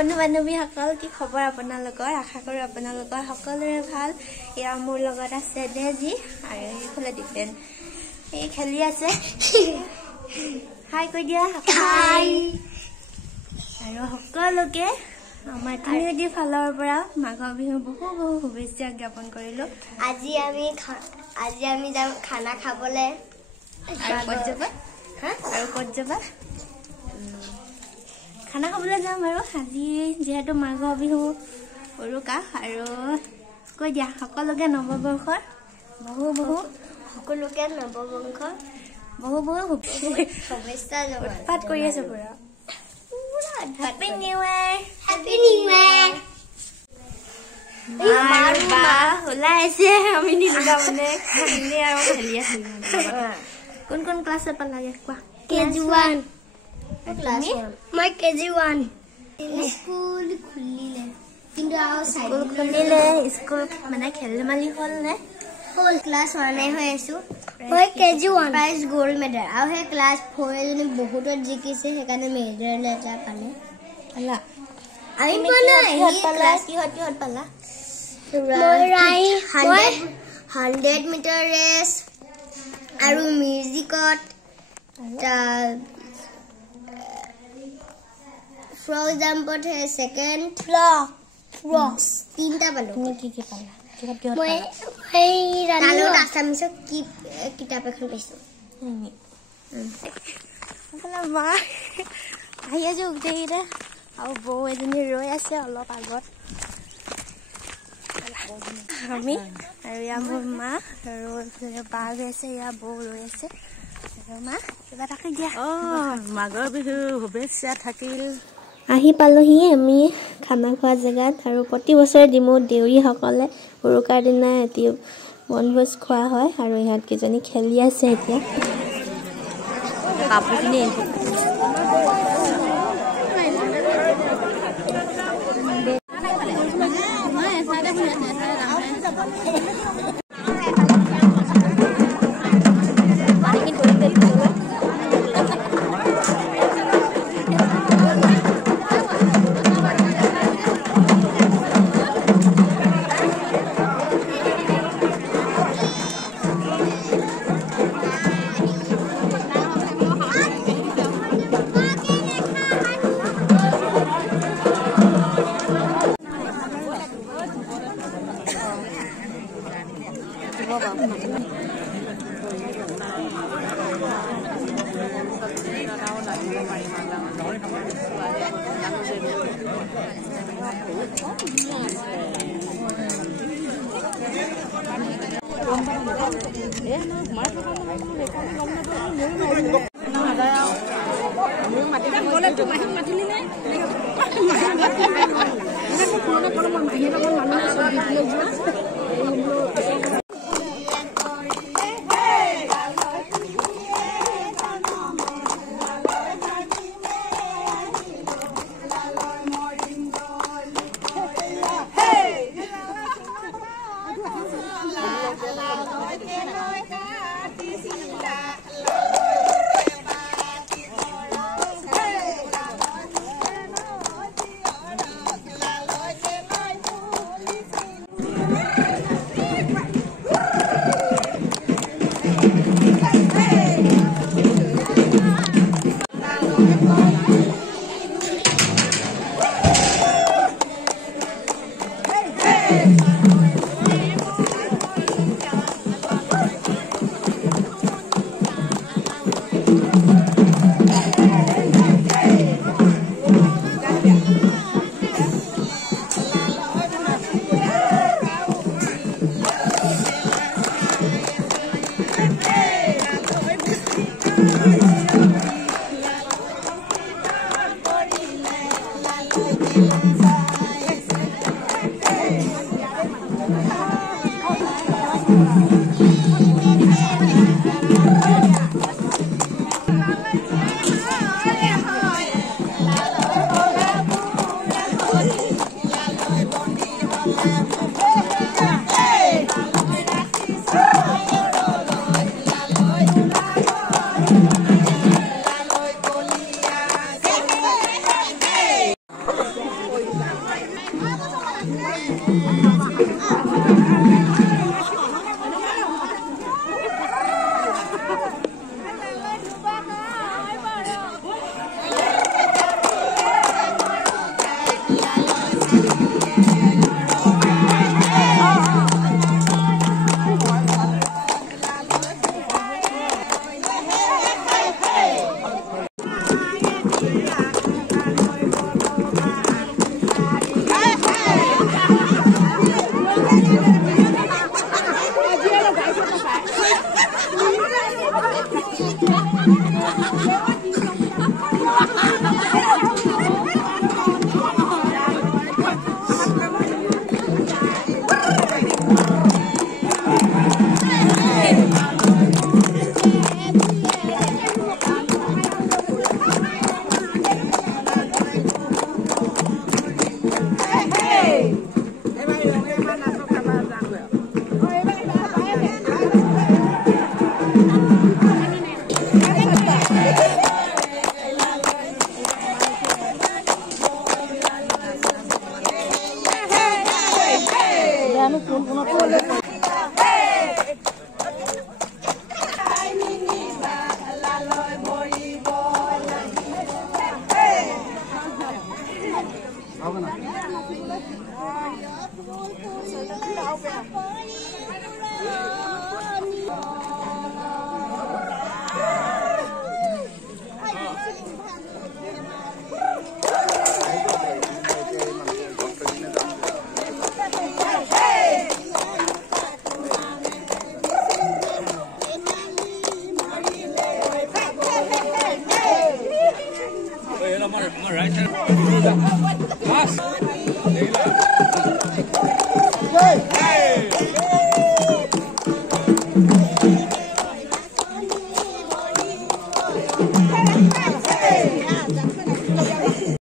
বন্ধু বান্ধৱী সকল কি খবৰ আপোনালোকৰ আশা কৰো আপোনালোকৰ সকলোৰে ভাল ইয়া মোৰ লগত আছে দেজি আৰু এইফালে দিপেন এই খেলি আছে হাই কৈ দিয়া হাই আৰু সকলোকে আমাৰ তিনিওটি ফালৰ পৰা মাঘ বিহু বহু বহু শুভেচ্ছা জ্ঞাপন কৰিলো আজি আমি যাম খানা খাবলে আৰু ক'ত যাবা খানা খাবলৈ যাম আৰু আজি যেহেতু মাঘ বিহু উৰুকা আৰু কৈ দিয়া সকলোকে নৱবৰ্ষৰ বহু বহু সকলোকে নৱবৰ্ষৰ বহু বহু শুভেচ্ছা জনালো উৎপাত কৰি আছে পুৰা happy new year happy new year মাৰবা ওলাইছে আমি নিলুকা মানে খালি আৰু খেলি আছো কোন কোন ক্লাছত পালাগে কোৱা KG1 ক্লাছ 1 মই KG1 স্কুল খুলিলে কিন্তু স্কুল খুলিলে স্কুল মানে খেল ধেমালি হ'ল নে হ'ল ক্লাছ 1 হৈ আছো মই KG1 প্ৰাইজ গোল্ড মেডেল আৰু হে ক্লাছ 4 এজনী বহুতত জিকিছে সেইকাৰণে মেডেল এটা পালে আলা আমি মানে ক্লাছ কিহত পালা মই 100 মিটাৰ ৰেস আৰু মিউজিকত ফ্ৰগ জাম্পত হে সেকেন্ড ফ্ৰক্স তিনটা পালো তুমি কি পালা মই ৰানো আসামিছত কি কিতাপ এখন পাইছো মা আহি আছো গোটেইকেইটা আৰু বৌ এজনী ৰৈ আছে অলপ আগত আমি আৰু ইয়াৰ মোৰ মা আৰু বা গৈ আছে ইয়াৰ বৌ ৰৈ আছে মা কিবা এটা কৈ দিয়া মাঘৰ বিহু শুভেচ্ছা থাকিল আহি পালোহি আমি খানা খোৱা জেগাত আৰু প্ৰতি বছৰে ডিমৌ দেউৰীসকলে উৰুকাৰ দিনা এটি বনভোজ খোৱা হয় আৰু ইহঁত কেইজনী খেলি আছে এতিয়া কাপোৰখিনি Hey!